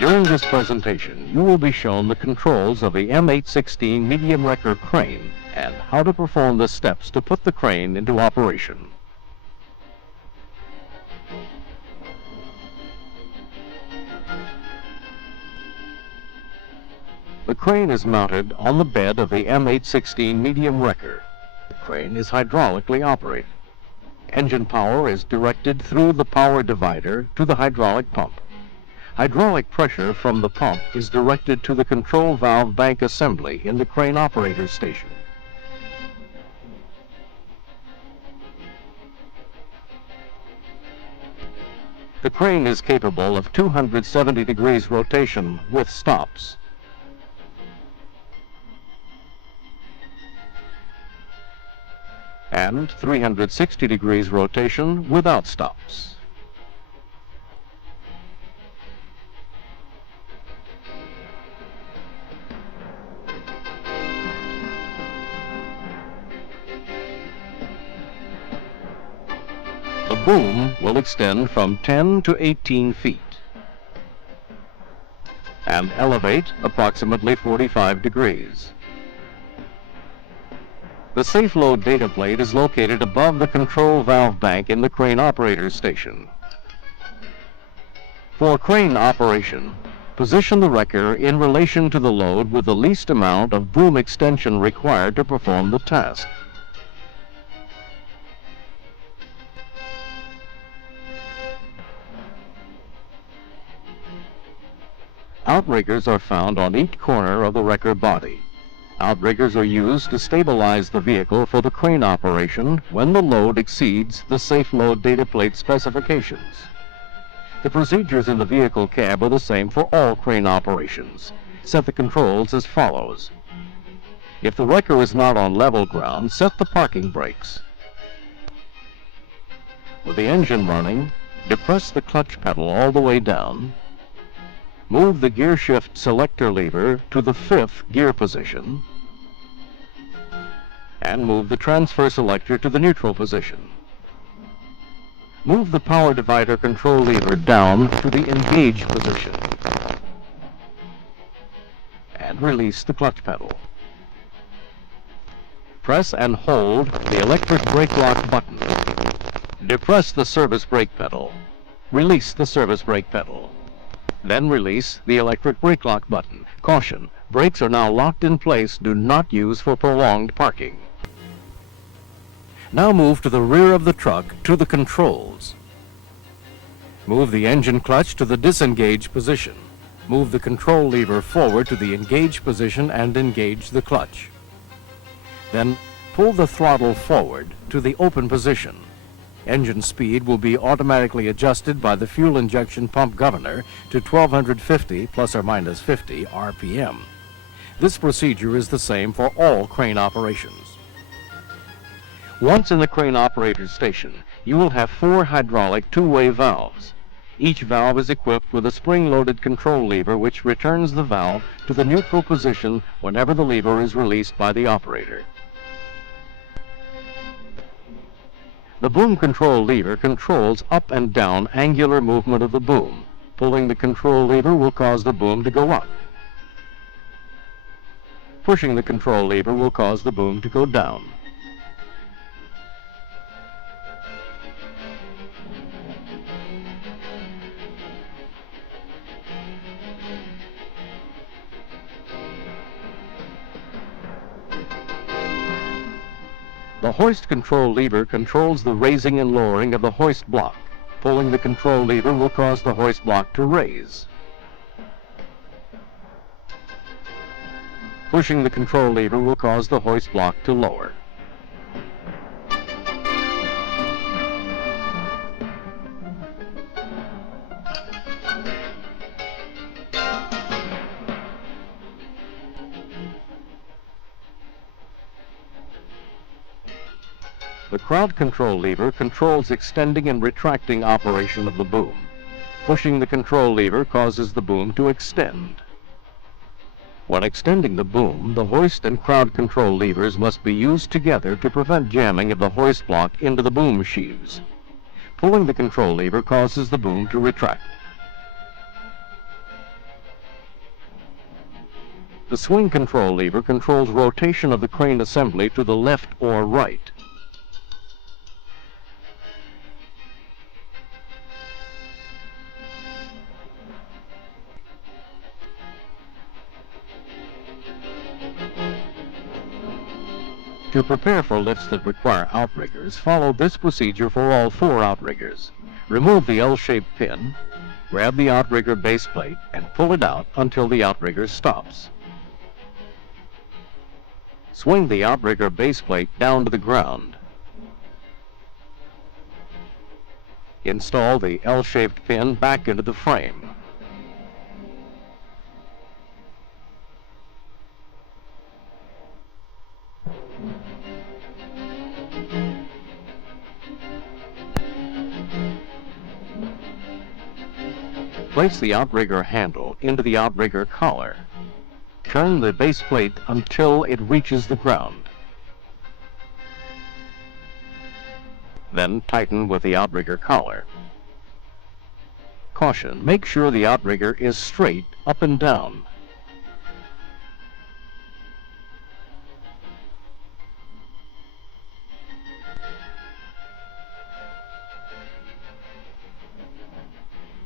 During this presentation, you will be shown the controls of the M816 medium wrecker crane and how to perform the steps to put the crane into operation. The crane is mounted on the bed of the M816 medium wrecker. The crane is hydraulically operated. Engine power is directed through the power divider to the hydraulic pump. Hydraulic pressure from the pump is directed to the control valve bank assembly in the crane operator station. The crane is capable of 270 degrees rotation with stops. And 360 degrees rotation without stops. The boom will extend from 10 to 18 feet and elevate approximately 45 degrees. The safe load data plate is located above the control valve bank in the crane operator station. For crane operation, position the wrecker in relation to the load with the least amount of boom extension required to perform the task. Outriggers are found on each corner of the wrecker body. Outriggers are used to stabilize the vehicle for the crane operation when the load exceeds the safe load data plate specifications. The procedures in the vehicle cab are the same for all crane operations. Set the controls as follows. If the wrecker is not on level ground, set the parking brakes. With the engine running, depress the clutch pedal all the way down. Move the gear shift selector lever to the 5th gear position and move the transfer selector to the neutral position. Move the power divider control lever down to the engage position and release the clutch pedal. Press and hold the electric brake lock button. Depress the service brake pedal. Release the service brake pedal. Then release the electric brake lock button. Caution, brakes are now locked in place. Do not use for prolonged parking. Now move to the rear of the truck to the controls. Move the engine clutch to the disengage position. Move the control lever forward to the engage position and engage the clutch. Then pull the throttle forward to the open position. Engine speed will be automatically adjusted by the fuel injection pump governor to 1250 plus or minus 50 RPM. This procedure is the same for all crane operations. Once in the crane operator station, you will have 4 hydraulic two-way valves. Each valve is equipped with a spring-loaded control lever which returns the valve to the neutral position whenever the lever is released by the operator. The boom control lever controls up and down angular movement of the boom. Pulling the control lever will cause the boom to go up. Pushing the control lever will cause the boom to go down. The hoist control lever controls the raising and lowering of the hoist block. Pulling the control lever will cause the hoist block to raise. Pushing the control lever will cause the hoist block to lower. The crowd control lever controls extending and retracting operation of the boom. Pushing the control lever causes the boom to extend. When extending the boom, the hoist and crowd control levers must be used together to prevent jamming of the hoist block into the boom sheaves. Pulling the control lever causes the boom to retract. The swing control lever controls rotation of the crane assembly to the left or right. To prepare for lifts that require outriggers, follow this procedure for all 4 outriggers. Remove the L-shaped pin, grab the outrigger base plate, and pull it out until the outrigger stops. Swing the outrigger base plate down to the ground. Install the L-shaped pin back into the frame. Place the outrigger handle into the outrigger collar. Turn the base plate until it reaches the ground. Then tighten with the outrigger collar. Caution, make sure the outrigger is straight up and down.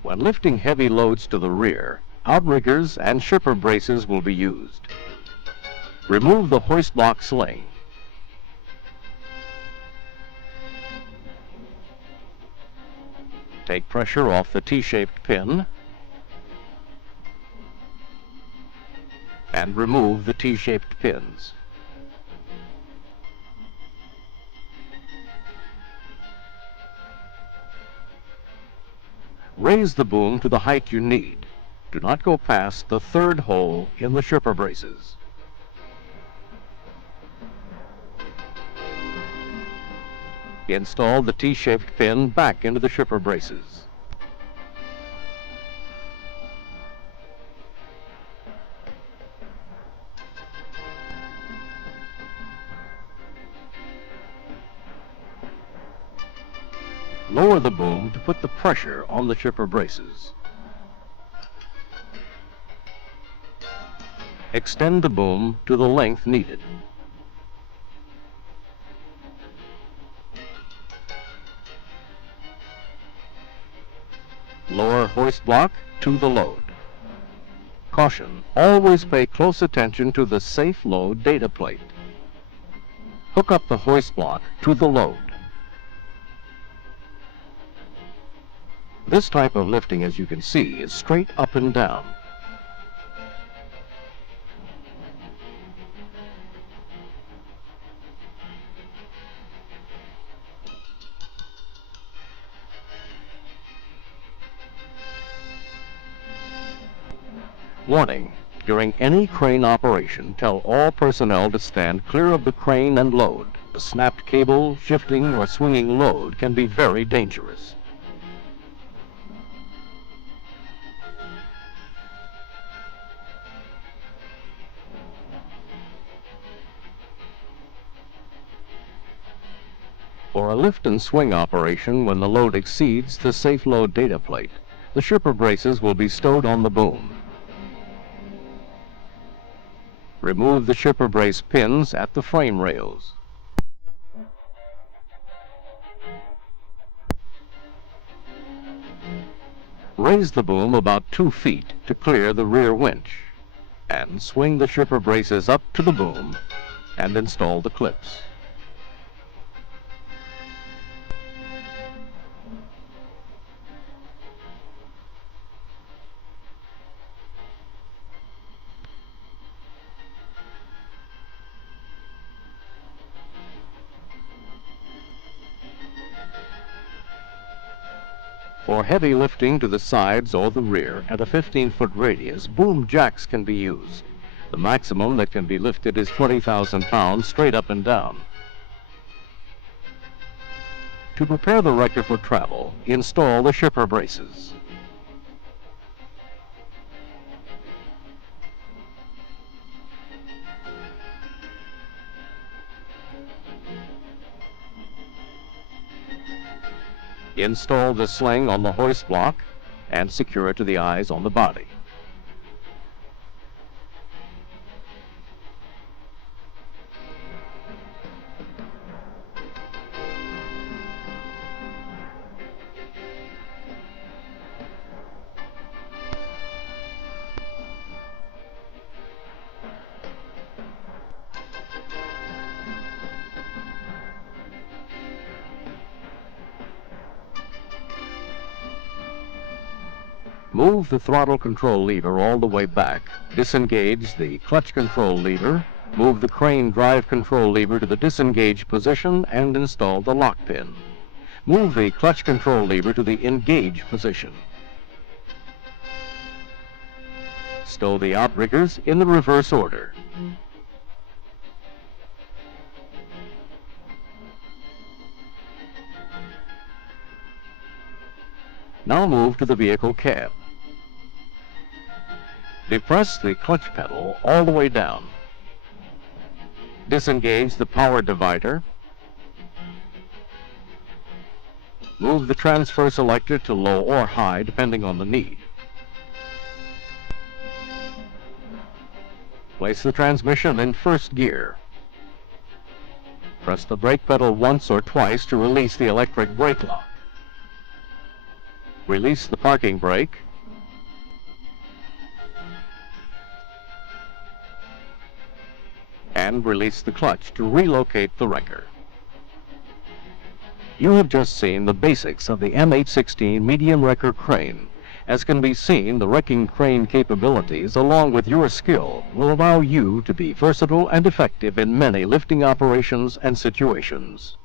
When lifting heavy loads to the rear, outriggers and shipper braces will be used. Remove the hoist block sling. Take pressure off the T-shaped pin and remove the T-shaped pins. Raise the boom to the height you need. Do not go past the 3rd hole in the shipper braces. Install the T-shaped pin back into the shipper braces. Lower the boom to put the pressure on the shipper braces. Extend the boom to the length needed. Lower hoist block to the load. Caution, always pay close attention to the safe load data plate. Hook up the hoist block to the load. This type of lifting, as you can see, is straight up and down. Warning: during any crane operation, tell all personnel to stand clear of the crane and load. A snapped cable, shifting, or swinging load can be very dangerous. For a lift and swing operation, when the load exceeds the safe load data plate, the shipper braces will be stowed on the boom. Remove the shipper brace pins at the frame rails. Raise the boom about 2 feet to clear the rear winch, and swing the shipper braces up to the boom and install the clips. For heavy lifting to the sides or the rear at a 15-foot radius, boom jacks can be used. The maximum that can be lifted is 20,000 pounds straight up and down. To prepare the wrecker for travel, install the shipper braces. Install the sling on the hoist block and secure it to the eyes on the body. Move the throttle control lever all the way back. Disengage the clutch control lever. Move the crane drive control lever to the disengaged position and install the lock pin. Move the clutch control lever to the engage position. Stow the outriggers in the reverse order. Now move to the vehicle cab. Depress the clutch pedal all the way down. Disengage the power divider. Move the transfer selector to low or high depending on the need. Place the transmission in first gear. Press the brake pedal once or twice to release the electric brake lock. Release the parking brake. And release the clutch to relocate the wrecker. You have just seen the basics of the M816 medium wrecker crane. As can be seen, the wrecking crane capabilities, along with your skill, will allow you to be versatile and effective in many lifting operations and situations.